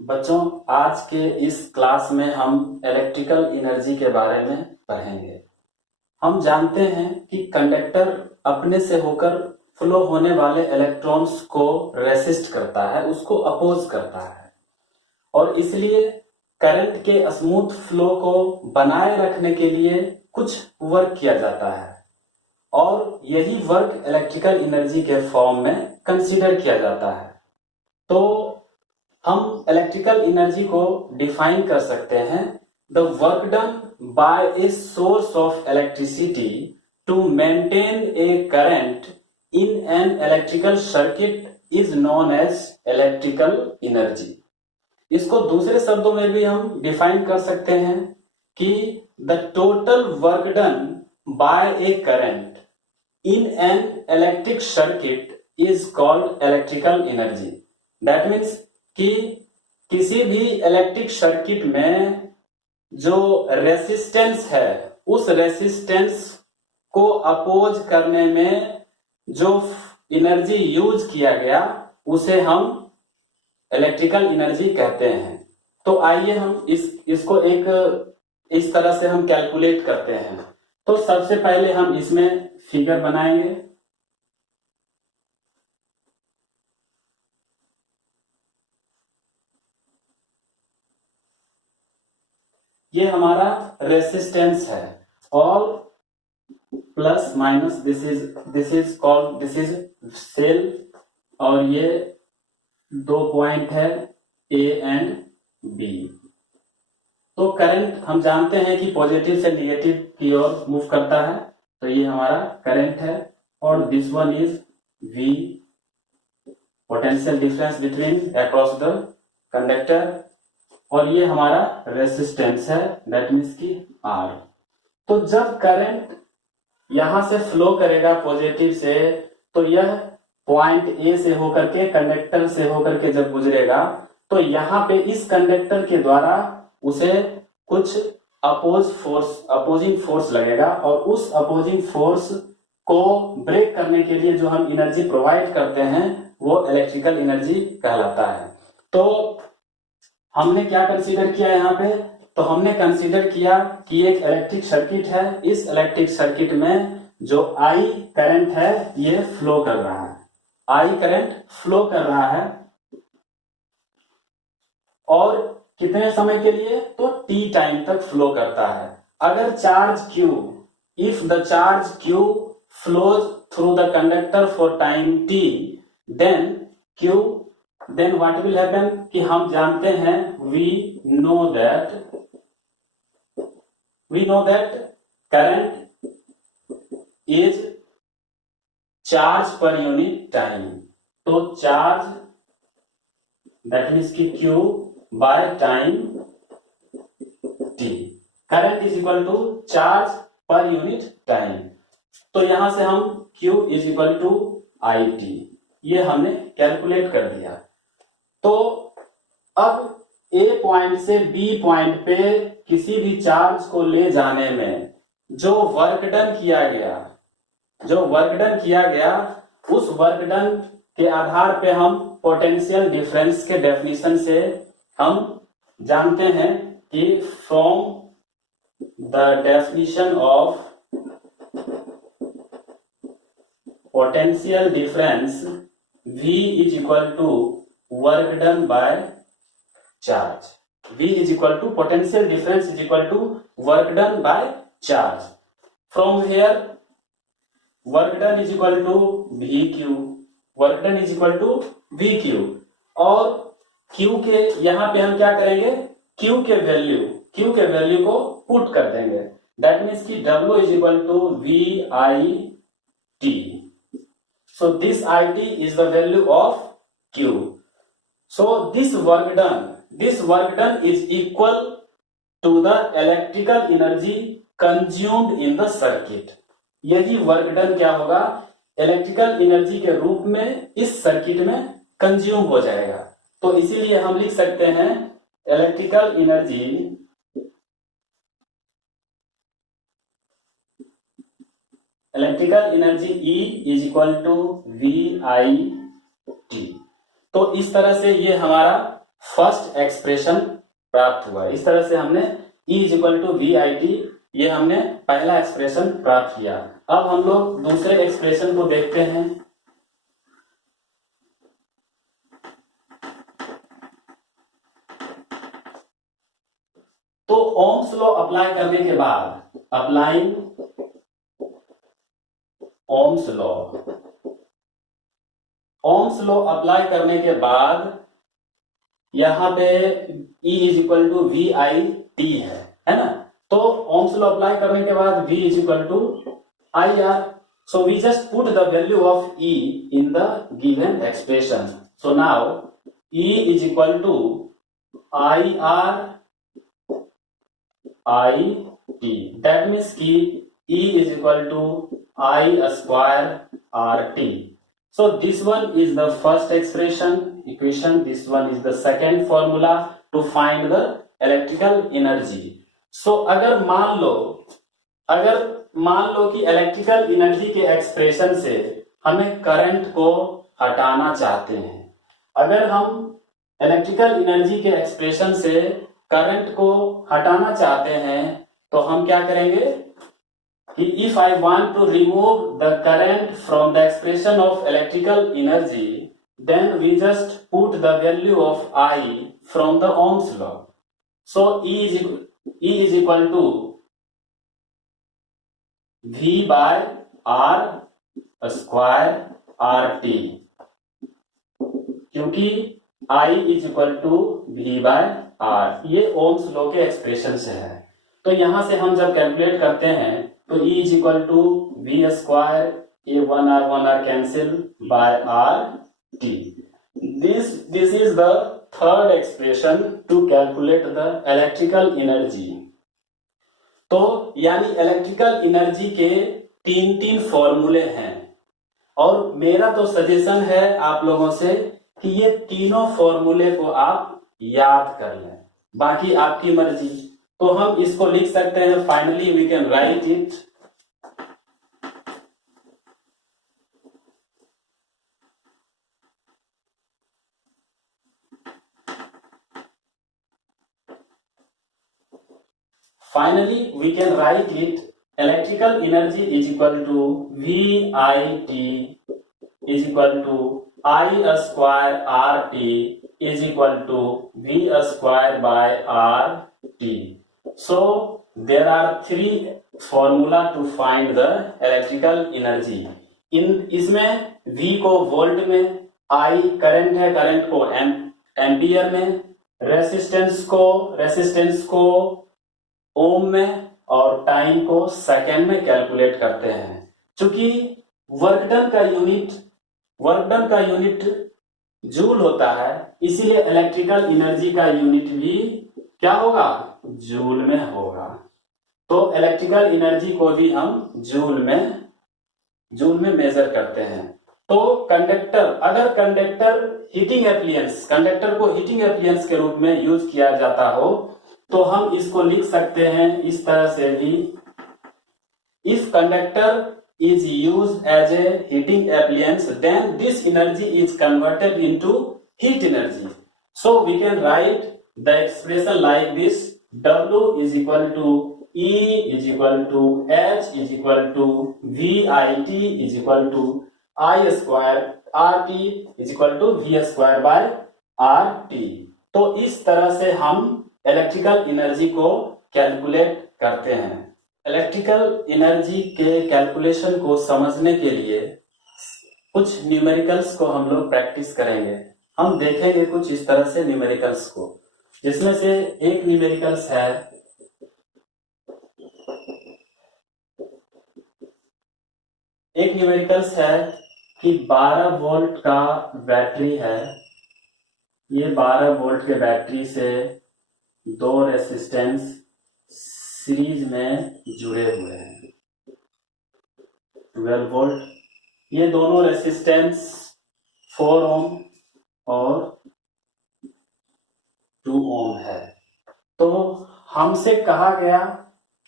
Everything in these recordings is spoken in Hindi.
बच्चों, आज के इस क्लास में हम इलेक्ट्रिकल एनर्जी के बारे में पढ़ेंगे। हम जानते हैं कि कंडक्टर अपने से होकर फ्लो होने वाले इलेक्ट्रॉन्स को रेसिस्ट करता है, उसको अपोज करता है, और इसलिए करंट के स्मूथ फ्लो को बनाए रखने के लिए कुछ वर्क किया जाता है, और यही वर्क इलेक्ट्रिकल एनर्जी के फॉर्म में कंसीडर किया जाता है। तो हम इलेक्ट्रिकल एनर्जी को डिफाइन कर सकते हैं, the work done by a source of electricity to maintain a current in an electrical circuit is known as electrical energy. इसको दूसरे शब्दों में भी हम डिफाइन कर सकते हैं कि the total work done by A current in an electric circuit is called electrical energy. That means कि किसी भी इलेक्ट्रिक सर्किट में जो रेसिस्टेंस है, उस रेसिस्टेंस को अपोज करने में जो एनर्जी यूज किया गया उसे हम इलेक्ट्रिकल एनर्जी कहते हैं। तो आइए हम इसको एक इस तरह से हम कैलकुलेट करते हैं। तो सबसे पहले हम इसमें फिगर बनाएंगे। ये हमारा रेसिस्टेंस है, और plus minus this is cell, और ये 2 पॉइंट है ए एंड बी। तो करंट हम जानते हैं कि पॉजिटिव से नेगेटिव की ओर मूव करता है, तो ये हमारा करंट है, और this one is V, potential difference between across the conductor, और ये हमारा रेसिस्टेंस है, दैट मीन्स की आर। तो जब करंट यहां से फ्लो करेगा पॉजिटिव से, तो यह पॉइंट ए से होकर के कंडक्टर से होकर के जब गुजरेगा, तो यहाँ पे इस कंडक्टर के द्वारा उसे कुछ अपोजिंग फोर्स लगेगा, और उस अपोजिंग फोर्स को ब्रेक करने के लिए जो हम एनर्जी प्रोवाइड करते हैं वो इलेक्ट्रिकल एनर्जी कहलाता है। तो हमने क्या कंसीडर किया यहाँ पे? तो हमने कंसीडर किया कि एक इलेक्ट्रिक सर्किट है, इस इलेक्ट्रिक सर्किट में जो आई करंट है ये फ्लो कर रहा है, आई करंट फ्लो कर रहा है, और कितने समय के लिए? तो टी टाइम तक फ्लो करता है। अगर charge Q, if the charge Q flows through the conductor for time t, then what will happen? कि हम जानते हैं, we know that current is charge per unit time। तो चार्ज that means कि Q by time t, current is equal to charge per unit time। तो यहां से हम Q is equal to IT, ये हमने कैलकुलेट कर दिया। तो अब A पॉइंट से B पॉइंट पे किसी भी चार्ज को ले जाने में जो वर्क डन किया गया, उस वर्क डन के आधार पे हम पोटेंशियल डिफरेंस के डेफिनेशन से हम जानते हैं कि from the definition of potential difference V is equal to work done by charge। V is equal to potential difference is equal to work done by charge। From here work done is equal to VQ, work done is equal to VQ, और Q के यहाँ पे हम क्या करेंगे? Q के वैल्यू को पुट कर देंगे। दैट मीन्स कि W is equal to VIT। So this IT is the value of Q। So this work done is equal to the electrical energy consumed in the circuit। यही वर्क डन क्या होगा? इलेक्ट्रिकल एनर्जी के रूप में इस सर्किट में कंज्यूम हो जाएगा। तो इसीलिए हम लिख सकते हैं electrical energy E is equal to VIT। तो इस तरह से ये हमारा फर्स्ट एक्सप्रेशन प्राप्त हुआ। इस तरह से हमने E equal to V I T, ये हमने पहला एक्सप्रेशन प्राप्त किया। अब हम लोग दूसरे एक्सप्रेशन को देखते हैं। तो ओम्स लॉ अप्लाई करने के बाद, applying Ohm's law, Ohm's law apply करने के बाद यहां पे E is equal to V I T है ना। तो ओम्स लॉ अप्लाई करने के बाद V is equal to I R, so we just put the value of E in the given expression. So now E is equal to I R I T, that means कि E is equal to I square RT. So this one is the first equation, this one is the second formula to find the electrical energy. So अगर मान लो कि इलेक्ट्रिकल एनर्जी के एक्सप्रेशन से हमें करंट को हटाना चाहते हैं, अगर हम इलेक्ट्रिकल एनर्जी के एक्सप्रेशन से करंट को हटाना चाहते हैं तो हम क्या करेंगे कि if I want to remove the current from the expression of electrical energy, then we just put the value of I from the Ohm's law. So E is equal to V by R square RT, क्योंकि I is equal to V by R, ये ओम्स लॉ के एक्सप्रेशन से है। तो यहां से हम जब कैलकुलेट करते हैं तो E is equal to V square, ये 1R cancel by RT. This is the third expression to calculate the electrical energy. तो यानी इलेक्ट्रिकल एनर्जी के तीन फॉर्मूले हैं, और मेरा तो सजेशन है आप लोगों से कि ये तीनों फॉर्मूले को आप याद कर लें, बाकी आपकी मर्जी। तो हम इसको लिख सकते हैं, finally we can write it. Finally, we can write it, electrical energy is equal to VIT is equal to I square RT is equal to V square by RT. So, there are three formula to find the electrical energy. इसमें V को वोल्ट में, I करंट है, करंट को एम्पियर में, रेसिस्टेंस को ओम में, और टाइम को सेकेंड में कैलकुलेट करते हैं। चूंकि वर्क डन का यूनिट जूल होता है, इसीलिए इलेक्ट्रिकल एनर्जी का यूनिट भी क्या होगा, जूल में होगा। तो इलेक्ट्रिकल एनर्जी को भी हम जूल में मेजर करते हैं। तो अगर कंडक्टर को हीटिंग एप्लियंस के रूप में यूज किया जाता हो तो हम इसको लिख सकते हैं इस तरह से भी, if conductor is used as a heating appliance, then this energy is converted into heat energy. So we can write the expression like this: W is equal to E is equal to H is equal to VIT is equal to I square RT is equal to V square by RT. तो इस तरह से हम इलेक्ट्रिकल एनर्जी को कैलकुलेट करते हैं। इलेक्ट्रिकल एनर्जी के कैलकुलेशन को समझने के लिए कुछ न्यूमेरिकल्स को हम लोग प्रैक्टिस करेंगे। हम देखेंगे कुछ इस तरह से न्यूमेरिकल्स को, जिसमें से एक न्यूमेरिकल्स है कि 12 वोल्ट का बैटरी है, ये 12 वोल्ट के बैटरी से दो रेसिस्टेंस सीरीज में जुड़े हुए हैं, 12 वोल्ट। ये दोनों रेसिस्टेंस 4 ओम और 2 ओम है। तो हमसे कहा गया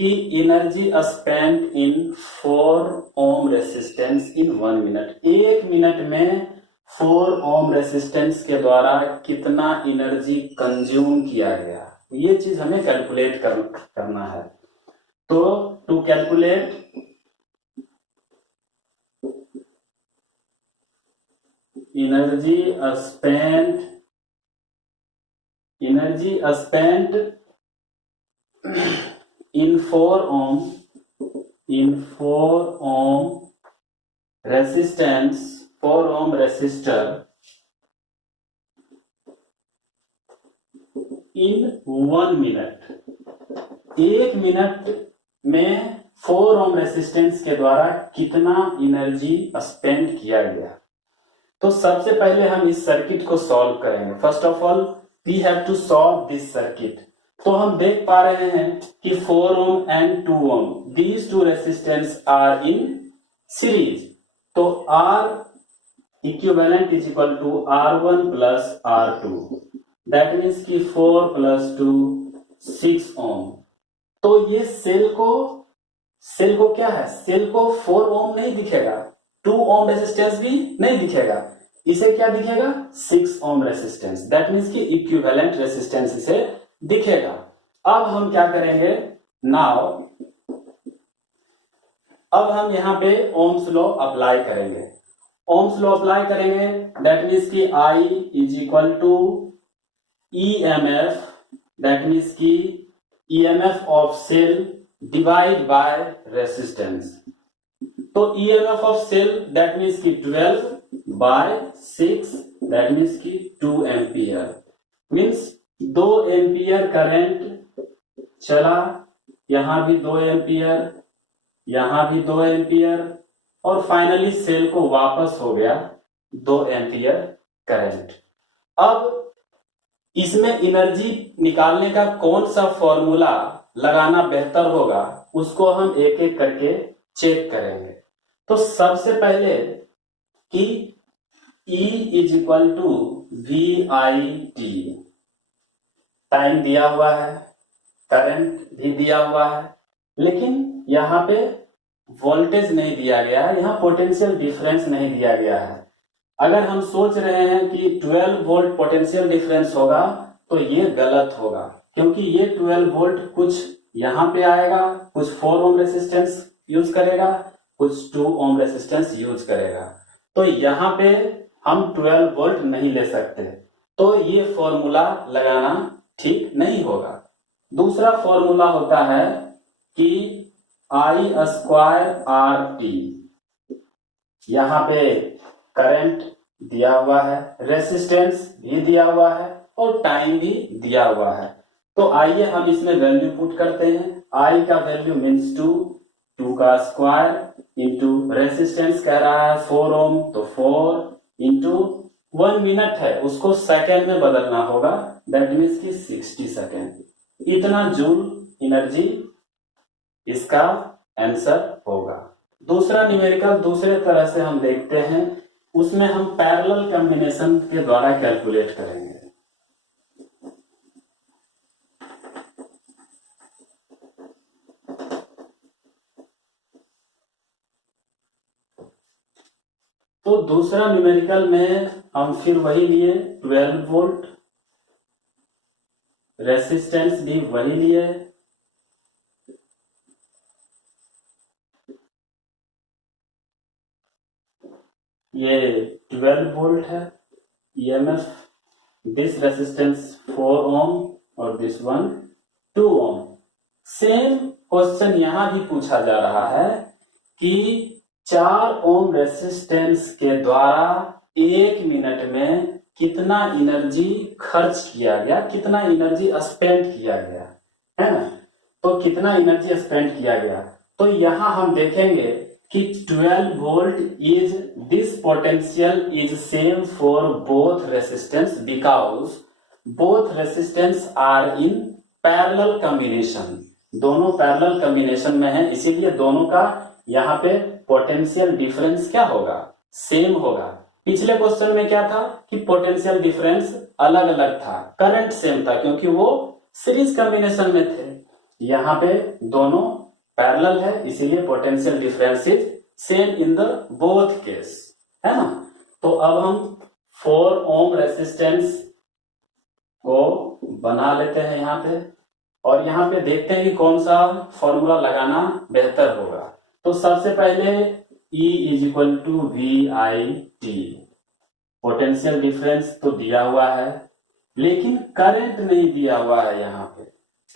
कि energy spent in 4 ohm resistance in 1 minute, 1 minute में 4 ओम रेसिस्टेंस के द्वारा कितना एनर्जी कंज्यूम किया गया, ये चीज हमें कैलकुलेट करना है। तो to calculate energy spent in 4 ohm resistance, 4 ohm resistor in 1 minute, 1 minute में 4 ओम रेसिस्टेंस के द्वारा कितना एनर्जी स्पेंड किया गया। तो सबसे पहले हम इस सर्किट को सॉल्व करेंगे। First of all we have to solve this circuit. तो हम देख पा रहे हैं कि 4 ohm and 2 ohm these two resistance are in series. तो R equivalent is equal to R1 plus R2, that means कि 4 प्लस 2 6 ओम। तो ये सेल को क्या है, सेल को 4 ओम नहीं दिखेगा, 2 ओम रेसिस्टेंस भी नहीं दिखेगा, इसे क्या दिखेगा 6 ओम रेसिस्टेंस, दैट मीन्स कि इक्विवेलेंट रेसिस्टेंस इसे दिखेगा। अब हम क्या करेंगे, नाउ अब हम यहाँ पे ओम्स लॉ अप्लाई करेंगे। ओम्स लॉ अप्लाई करेंगे दैट मीन्स कि I is equal to EMF, that means कि EMF of cell divide by resistance. तो EMF of cell that means कि 12 बाय 6, दैट मीन्स कि 2 एम्पियर, मीन्स 2 एम्पियर करंट चला, यहां भी 2 एम्पियर, यहां भी 2 एम्पियर, और फाइनली सेल को वापस हो गया 2 एम्पियर करंट। अब इसमें एनर्जी निकालने का कौन सा फॉर्मूला लगाना बेहतर होगा, उसको हम एक एक करके चेक करेंगे। तो सबसे पहले कि E is equal to VIT, time दिया हुआ है, करंट भी दिया हुआ है, लेकिन यहाँ पे वोल्टेज नहीं दिया गया है, यहाँ पोटेंशियल डिफरेंस नहीं दिया गया है। अगर हम सोच रहे हैं कि 12 वोल्ट पोटेंशियल डिफरेंस होगा तो ये गलत होगा, क्योंकि ये 12 वोल्ट कुछ यहाँ पे आएगा, कुछ 4 ओम रेसिस्टेंस यूज करेगा, कुछ 2 ओम रेसिस्टेंस यूज करेगा। तो यहाँ पे हम 12 वोल्ट नहीं ले सकते, तो ये फॉर्मूला लगाना ठीक नहीं होगा। दूसरा फॉर्मूला होता है कि I स्क्वायर RT, यहाँ पे करंट दिया हुआ है, रेसिस्टेंस भी दिया हुआ है और टाइम भी दिया हुआ है। तो आइए हम इसमें वैल्यू पुट करते हैं। I का वैल्यू मीन्स 2 का स्क्वायर इंटू रेसिस्टेंस कह रहा है 4 ओम, तो 4 इंटू 1 मिनट है, उसको सेकेंड में बदलना होगा, दैट मीन्स की 60 सेकेंड। इतना जूल एनर्जी इसका आंसर होगा। दूसरा न्यूमेरिकल दूसरे तरह से हम देखते हैं, उसमें हम पैरेलल कॉम्बिनेशन के द्वारा कैलकुलेट करेंगे। तो दूसरा न्यूमेरिकल में हम फिर वही लिए 12 वोल्ट, रेसिस्टेंस भी वही लिए, ये 12 वोल्ट है, EMF, दिस रेसिस्टेंस 4 ओम और this one 2 ohm. Same question यहां भी पूछा जा रहा है कि 4 ओम रेसिस्टेंस के द्वारा 1 मिनट में कितना एनर्जी खर्च किया गया, कितना एनर्जी स्पेंड किया गया, है ना। तो कितना एनर्जी स्पेंड किया गया, तो यहां हम देखेंगे कि 12 volt is this potential is same for both resistance because both resistance are in parallel combination, दोनों पैरेलल कॉम्बिनेशन में है, इसीलिए दोनों का यहाँ पे पोटेंशियल डिफरेंस क्या होगा, सेम होगा। पिछले क्वेश्चन में क्या था कि पोटेंशियल डिफरेंस अलग अलग था, करंट सेम था क्योंकि वो सीरीज कॉम्बिनेशन में थे। यहाँ पे दोनों पैरेलल है, इसीलिए potential difference is same in the both case, है ना। तो अब हम 4 ओम रेसिस्टेंस को बना लेते हैं यहाँ पे, और यहाँ पे देखते हैं कि कौन सा फॉर्मूला लगाना बेहतर होगा। तो सबसे पहले E is equal to V I T, potential difference तो दिया हुआ है लेकिन करंट नहीं दिया हुआ है यहाँ पे,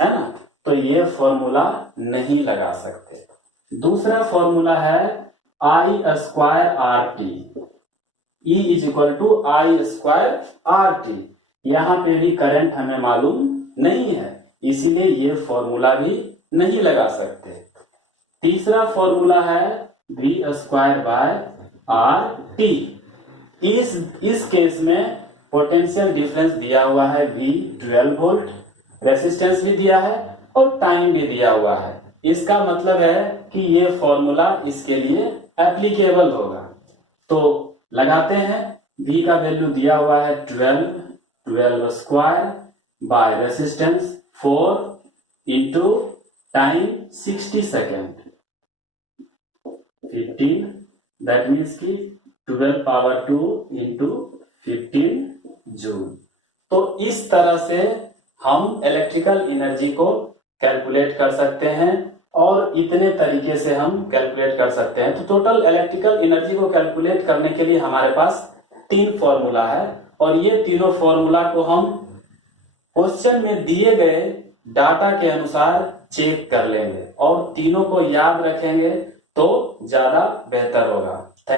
है ना, तो ये फॉर्मूला नहीं लगा सकते। दूसरा फॉर्मूला है I square R T, E is equal to I square R T, यहाँ पे भी करंट हमें मालूम नहीं है, इसीलिए ये फॉर्मूला भी नहीं लगा सकते। तीसरा फॉर्मूला है V square by R T. इस केस में पोटेंशियल डिफरेंस दिया हुआ है V 12 वोल्ट, रेसिस्टेंस भी दिया है और टाइम भी दिया हुआ है। इसका मतलब है कि ये फॉर्मूला इसके लिए एप्लीकेबल होगा। तो लगाते हैं, V का वैल्यू दिया हुआ है 12 square by resistance 4 into time 60 second 15, that means कि 12 पावर 2 इंटू 15 जूल। तो इस तरह से हम इलेक्ट्रिकल एनर्जी को कैलकुलेट कर सकते हैं और इतने तरीके से हम कैलकुलेट कर सकते हैं। तो टोटल इलेक्ट्रिकल एनर्जी को कैलकुलेट करने के लिए हमारे पास 3 फॉर्मूला है और ये तीनों फॉर्मूला को हम क्वेश्चन में दिए गए डाटा के अनुसार चेक कर लेंगे और तीनों को याद रखेंगे तो ज्यादा बेहतर होगा।